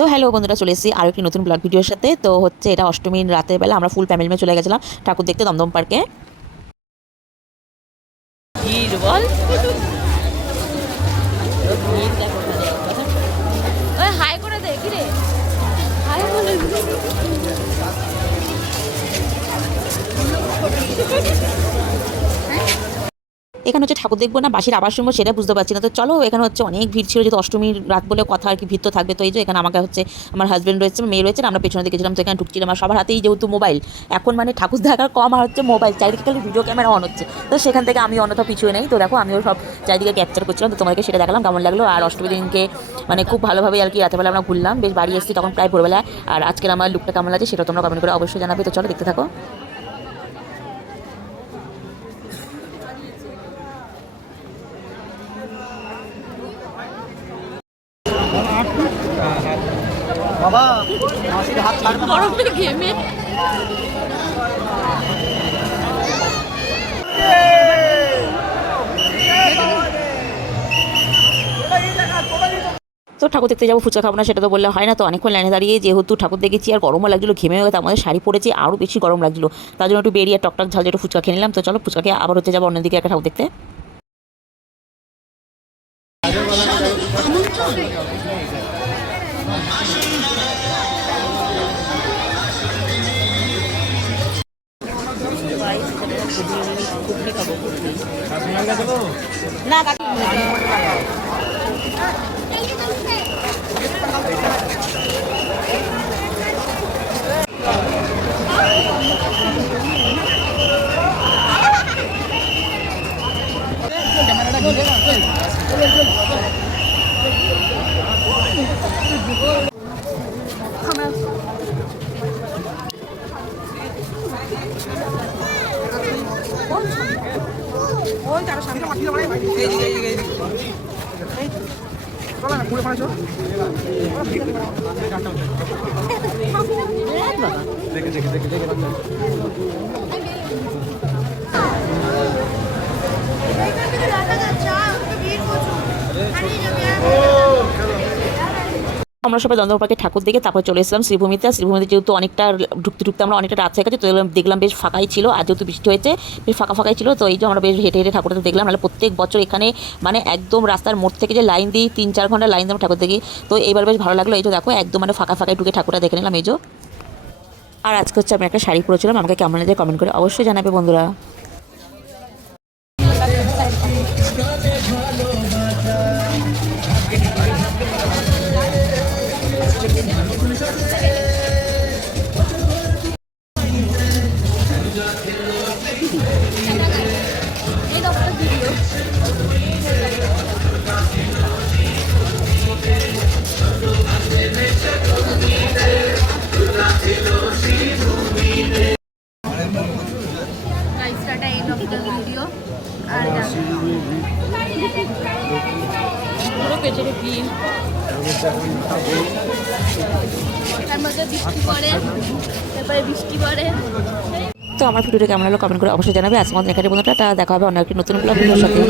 তো হ্যালো বন্ধুরা, চলে এসেছি আরও একটি নতুন ব্লগ ভিডিওর সাথে। তো হচ্ছে এটা অষ্টমীর রাতের বেলা আমরা ফুল ফ্যামিলি নিয়ে চলে গেছিলাম ঠাকুর দেখতে দমদম পার্কে। ভিড় বল, হাই করে দে, কি রে হাই বলে। এখানে হচ্ছে ঠাকুর দেখবো না বাসির আবার শুনবো সেটা বুঝতে পারছি না। তো চলো, এখানে হচ্ছে অনেক ভিড় ছিল, যেহেতু অষ্টমীর রাত বলে কথা আর কি, ভিড় তো থাকবে। তো এই যে এখানে আমাকে হচ্ছে আমার হাজব্যান্ড রয়েছে, মেয়ে রয়েছে, আমরা পেছনে দিকে ছিলাম। তো এখানে ঢুকছিলাম আর সবার হাতেই যেহেতু মোবাইল, এখন মানে ঠাকুর দেখার কম আর হচ্ছে মোবাইল, চারিদিকে খালি ভিডিও ক্যামেরা অন হচ্ছে। তো সেখান থেকে আমি অন্যথা পিছুয়ে নেই। তো দেখো আমিও সব চারিদিকে ক্যাপচার করছিলাম, তো তোমাদেরকে সেটা দেখালাম কেমন লাগলো। আর অষ্টমীর দিনকে মানে খুব ভালোভাবে আর কি রাতেরবেলা আমরা ঘুরলাম, বেশ বাড়ি এসেছি তখন প্রায় ভোরবেলা। আর আজকের আমার লুকটা কেমন লাগে সেটা তোমরা কমেন্ট করে অবশ্যই জানাবে। তো চলো দেখতে থাকো। বাবা হাত ছাড়বে গরমে ঘেমে। তো ঠাকুর দেখতে যাবো, ফুচকা খাবো না সেটা তো বললে হয় না। তো অনেকক্ষণ লাইনে দাঁড়িয়ে যেহেতু ঠাকুর দেখেছি আর গরমও লাগছিলো, ঘেমে গেছে, আমাদের শাড়ি পরেছি আরও বেশি গরম লাগছিলো। তার জন্য একটু বেরিয়ে টকটক ঝাল একটু ফুচকা খেয়ে নিলাম। তো চলো ফুচকাকে আবার হতে যাবো অন্যদিকে একটা ঠাকুর দেখতে। না ওই তার সামনে মাটিতে বাড়াই এই দিকে এই চলো না পুরো ফাড়াছো দেখে দেখে দেখে দেখে আমরা সবাই দমদম পার্কে ঠাকুর দেখে তারপর চলে এসেছিলাম শ্রীভূমিতে। শ্রীভূমিতে যেহেতু অনেকটা ঢুকতে ঢুকতে আমরা অনেকটা রাত হয়ে গেছে, তো দেখলাম বেশ ফাঁকাই ছিল। আর যেহেতু বৃষ্টি হয়েছে বেশ ফাঁকা ফাঁকাই ছিল। তো এই যে আমরা বেশ হেঁটে হেঁটে ঠাকুরটা দেখলাম। নাহলে প্রত্যেক বছর এখানে মানে একদম রাস্তার মোড় থেকে যে লাইন দিই 3-4 ঘন্টা লাইন দিয়ে ঠাকুর দেখি। তো এইবার বেশ ভালো লাগলো। এই যে দেখো একদম মানে ফাঁকা ফাঁকায় ঢুকে ঠাকুরটা দেখে নিলাম এই যে। আর আজকে হচ্ছে আমি একটা শাড়ি পরেছিলাম, আমাকে কেমন লাগে কমেন্ট করে অবশ্যই জানাবে বন্ধুরা। তো আমার ভিডিওটা কেমন হলো কমেন্ট করে অবশ্যই জানাবে। আজকে আমাদের এখানে বন্ধুটা দেখা হবে অন্য একটি নতুন ব্লগ ভিডিওর সাথে।